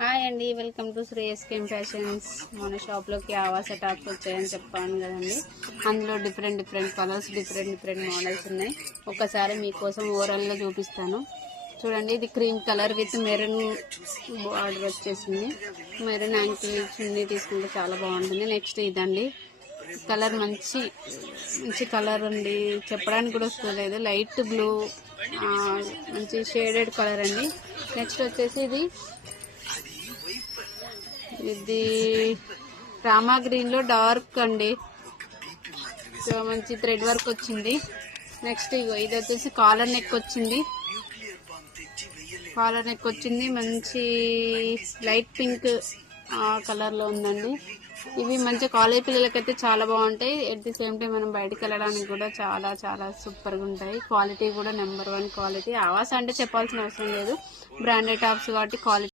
Hi అండి, welcome to శ్రేయస్కేమ్ fashions. మన షాప్లోకి ఆవాస టాప్స్ వచ్చాయని చెప్పాను కదండి. అందులో డిఫరెంట్ కలర్స్, డిఫరెంట్ మోడల్స్ ఉన్నాయి. ఒకసారి మీకోసం ఓవరాల్గా చూపిస్తాను. చూడండి, ఇది cream colour with maroon border వచ్చేసింది. మెరూన్ యాంకిల్ చున్నీ తీసుకుంటే చాలా బాగుంటుంది. నెక్స్ట్ ఇదండి, కలర్ మంచి కలర్ అండి, చెప్పడానికి కూడా వస్తలేదు. లైట్ బ్లూ, మంచి షేడెడ్ కలర్ అండి. నెక్స్ట్ వచ్చేసి ఇది రామా గ్రీన్ లో డార్క్ అండి, మంచి థ్రెడ్ వర్క్ వచ్చింది. నెక్స్ట్ ఇది వచ్చేసి కాలర్ నెక్ వచ్చింది. మంచి లైట్ పింక్ కలర్ లో ఉందండి. ఇవి మంచి కాలేజ్ పిల్లలకైతే చాలా బాగుంటాయి. ఎట్ ది సేమ్ టైం మనం బయటకు వెళ్ళడానికి కూడా చాలా సూపర్ గా ఉంటాయి. క్వాలిటీ కూడా నెంబర్ 1 క్వాలిటీ. ఆవాస అంటే చెప్పాల్సిన అవసరం లేదు, బ్రాండెడ్ టాప్స్ కాబట్టి క్వాలిటీ